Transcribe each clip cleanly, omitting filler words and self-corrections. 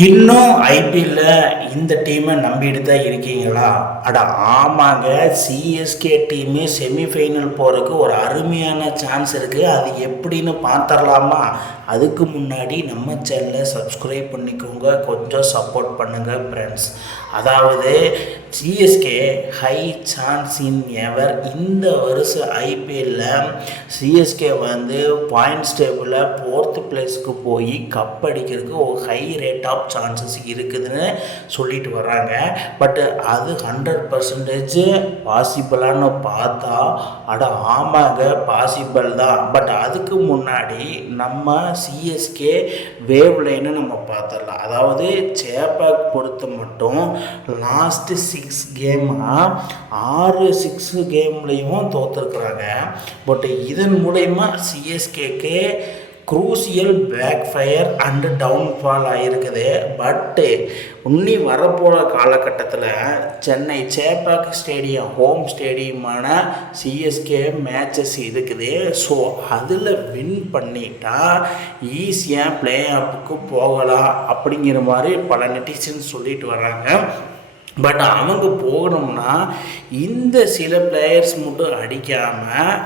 இன்னும் ஐபிஎல்லில் இந்த டீமை நம்பிட்டு தான் இருக்கீங்களா? அட ஆமாங்க, சிஎஸ்கே டீமு செமிஃபைனல் போகிறதுக்கு ஒரு அருமையான சான்ஸ் இருக்குது. அது எப்படின்னு பார்த்துடலாமா? அதுக்கு முன்னாடி நம்ம சேனலை சப்ஸ்கிரைப் பண்ணிக்கோங்க, கொஞ்சம் சப்போர்ட் பண்ணுங்கள் ஃப்ரெண்ட்ஸ். அதாவது சிஎஸ்கே ஹை சான்ஸ் இன் எவர். இந்த வருஷம் ஐபிஎல்லில் சிஎஸ்கே வந்து பாயிண்ட்ஸ் டேபிளில் 4th பிளேஸ்க்கு போய் கப் அடிக்கிறதுக்கு ஒரு ஹை ரேட் ஆஃப் சான்சஸ் இருக்குதுன்னு சொல்லிட்டு வர்றாங்க. பட்டு அது 100% பாசிபிளான்னு பார்த்தா அட ஆமாங்க, பாசிபிள் தான். பட் அதுக்கு முன்னாடி நம்ம சிஎஸ்கே வேவ் லைனை நம்ம பார்த்துடலாம். அதாவது சேப்பாக் பொறுத்த மட்டும் லாஸ்ட்டு 6 கேமாக 6 கேம்லேயும் தோற்றுருக்குறாங்க. பட் இதன் மூலயமா சிஎஸ்கேக்கு crucial backfire and downfall ஆகிருக்குது. பட்டு இன்னி வரப்போகிற காலகட்டத்தில் சென்னை சேப்பாக் ஸ்டேடியம் ஹோம் ஸ்டேடியமான சிஎஸ்கே மேட்சஸ் இருக்குது. ஸோ அதில் வின் பண்ணிட்டா ஈஸியாக பிளே ஆஃபுக்கு போகலாம் அப்படிங்கிற மாதிரி பல நெட்டிசன்ஸ் சொல்லிட்டு வர்றாங்க. பட் அவங்க போகணும்னா இந்த சில பிளேயர்ஸ் மட்டும் அடிக்காமல்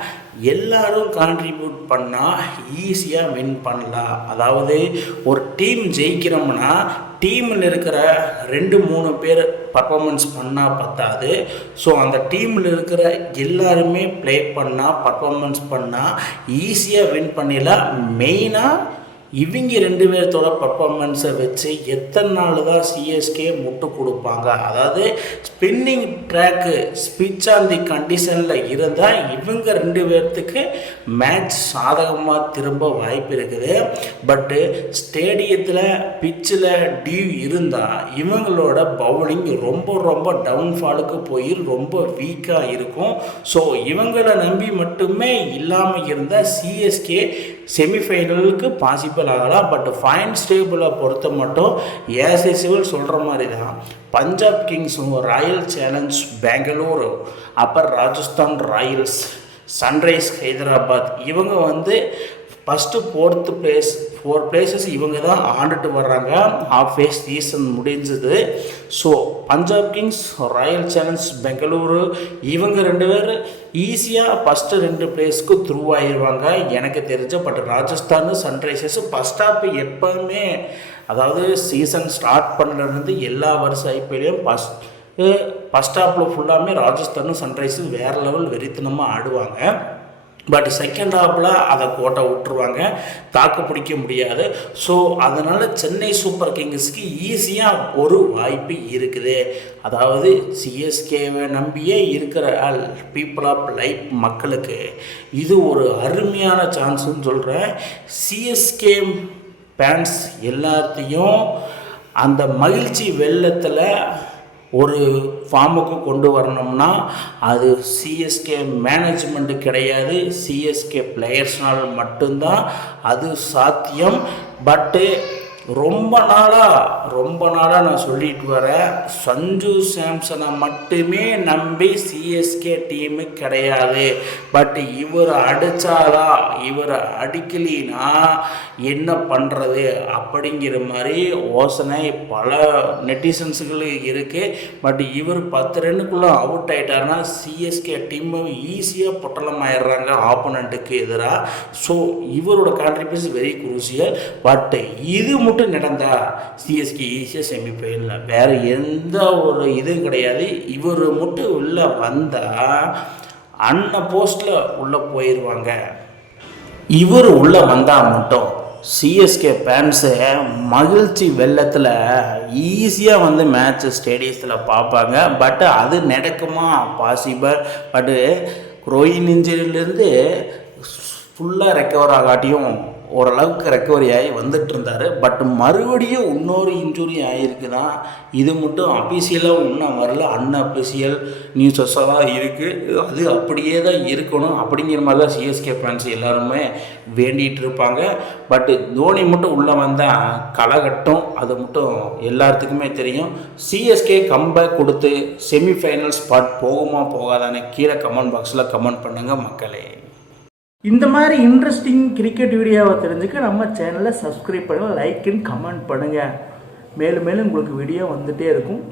எல்லாரும் கான்ட்ரிபியூட் பண்ணால் ஈஸியாக வின் பண்ணலாம். அதாவது ஒரு டீம் ஜெயிக்கிறோம்னா டீமில் இருக்கிற 2-3 பேர் பர்ஃபார்மன்ஸ் பண்ணால் பத்தாது. ஸோ அந்த டீமில் இருக்கிற எல்லாருமே ப்ளே பண்ணால் பர்ஃபார்மன்ஸ் பண்ணால் ஈஸியாக வின் பண்ணிடலாம். மெயினாக இவங்க 2 பேர்த்தோட பர்ஃபார்மன்ஸை வச்சு எத்தனை நாள் தான் சிஎஸ்கே முட்டு கொடுப்பாங்க. அதாவது ஸ்பின்னிங் ட்ராக்கு ஸ்பிட்ச் ஆன் தி கண்டிஷனில் இருந்தால் இவங்க 2 பேர்த்துக்கு மேட்ச் சாதகமாக திரும்ப வாய்ப்பு இருக்குது. பட்டு ஸ்டேடியத்தில் பிச்சில் டியூ இருந்தால் இவங்களோட பவுலிங் ரொம்ப டவுன்ஃபாலுக்கு போய் ரொம்ப வீக்காக இருக்கும். ஸோ இவங்களை நம்பி மட்டுமே இல்லாமல் இருந்தால் சிஎஸ்கே செமிஃபைனலுக்கு பாசிபிள் ஆகலாம். பட் பாயிண்ட்ஸ் டேபிளை பொறுத்த மட்டும் ஏசிசிவல் சொல்கிற மாதிரி தான் பஞ்சாப் கிங்ஸும் ராயல் சேலஞ்ச் பெங்களூரு, அப்புறம் ராஜஸ்தான் ராயல்ஸ், சன்ரைஸ் ஹைதராபாத் இவங்க வந்து ஃபஸ்ட்டு 4th பிளேஸ் 4 பிளேசஸ் இவங்க தான் ஆண்டுட்டு வர்றாங்க. ஹாஃப் ஃபேஸ் சீசன் முடிஞ்சது. So Punjab Kings, Royal challenge Bengaluru இவங்க 2 பேர் ஈஸியாக ஃபஸ்ட்டு 2 பிளேஸ்க்கு த்ரூ ஆகிடுவாங்க எனக்கு தெரிஞ்ச. But Rajasthan Sunrisers first half எப்போவுமே, அதாவது சீசன் ஸ்டார்ட் பண்ணலேருந்து எல்லா வருஷம் ஐபிஎல்லையும் ஃபஸ்ட் ஹாஃபில் ஃபுல்லாமே ராஜஸ்தானும் சன்ரைஸும் வேறு லெவல் வெறித்தனமாக ஆடுவாங்க. பட் செகண்ட் ஹாஃபில் அதை கோட்டை விட்டுருவாங்க, தாக்கு பிடிக்க முடியாது. ஸோ அதனால் சென்னை சூப்பர் கிங்ஸ்க்கு ஈஸியாக ஒரு வாய்ப்பு இருக்குது. அதாவது சிஎஸ்கேவை நம்பியே இருக்கிற பீப்புள் ஆஃப் லைஃப் மக்களுக்கு இது ஒரு அருமையான சான்ஸுன்னு சொல்கிறேன். சிஎஸ்கே ஃபேன்ஸ் எல்லாத்தையும் அந்த மகிழ்ச்சி வெள்ளத்தில் ஒரு ஃபார்முக்கு கொண்டு வரணும்னா அது சிஎஸ்கே மேனேஜ்மெண்ட்டு கிடையாது, சிஎஸ்கே பிளேயர்ஸ்னால் மட்டும்தான் அது சாத்தியம். பட்டு ரொம்ப நாளாக நான் சொல்லிட்டு வரேன், சஞ்சு சாம்சனை மட்டுமே நம்பி சிஎஸ்கே டீமு கிடையாது. பட் இவர் அடித்தாதா, இவர் அடிக்கலினா என்ன பண்ணுறது அப்படிங்கிற மாதிரி யோசனை பல நெட்டிசன்ஸுகளுக்கு இருக்குது. பட் இவர் 10 ரன்னுக்குள்ளே அவுட் ஆகிட்டாருன்னா சிஎஸ்கே டீமு ஈஸியாக பொட்டலம் ஆயிடுறாங்க ஆப்போனண்ட்டுக்கு எதிராக. ஸோ இவரோட கான்ட்ரிபியூஷன் வெரி குரூசியல். பட் இது மட்டும் நடந்தா சிஎஸ்கே ஈஸியாக செமிஃபைனல், வேறு எந்த ஒரு இதுவும் கிடையாது. இவர் மட்டும் உள்ளே வந்தால் அன்ன போஸ்டில் உள்ளே போயிடுவாங்க. இவர் உள்ளே வந்தால் மட்டும் சிஎஸ்கே ஃபேன்ஸு மகிழ்ச்சி வெள்ளத்தில் ஈஸியாக வந்து மேட்ச் ஸ்டேடியத்தில் பார்ப்பாங்க. பட் அது நடக்குமா பாசிபிள். பட்டு ரோஹின் இன்ஜுரியிலேருந்து ஃபுல்லாக ரெக்கவர் ஆகாட்டியும் ஓரளவுக்கு ரெக்கவரி ஆகி வந்துட்டு இருந்தார். பட் மறுபடியும் இன்னொரு இன்ஜுரி ஆகிருக்கு தான். இது மட்டும் அஃபீஷியலாக இன்னும் வரல, அன்அஃபீஷியல் நியூஸஸாக தான் இருக்குது. அது அப்படியே தான் இருக்கணும் அப்படிங்கிற மாதிரி தான் சிஎஸ்கே ஃபேன்ஸ் எல்லாருமே வேண்டிகிட்டு இருப்பாங்க. பட் தோனி மட்டும் உள்ளே வந்தால் களைகட்டும், அது மட்டும் எல்லாத்துக்குமே தெரியும். சிஎஸ்கே கம்பேக் கொடுத்து செமிஃபைனல் ஸ்பாட் போகுமா போகாதான்னு கீழே கமெண்ட் பாக்ஸில் கமெண்ட் பண்ணுங்கள் மக்களே. இந்த மாதிரி இன்ட்ரெஸ்டிங் கிரிக்கெட் வீடியோவை தெரிஞ்சுக்க நம்ம சேனலை சப்ஸ்கிரைப் பண்ணுங்கள், லைக் அண்ட் கமெண்ட் பண்ணுங்கள். மேலும் மேலும் உங்களுக்கு வீடியோ வந்துகிட்டே இருக்கும்.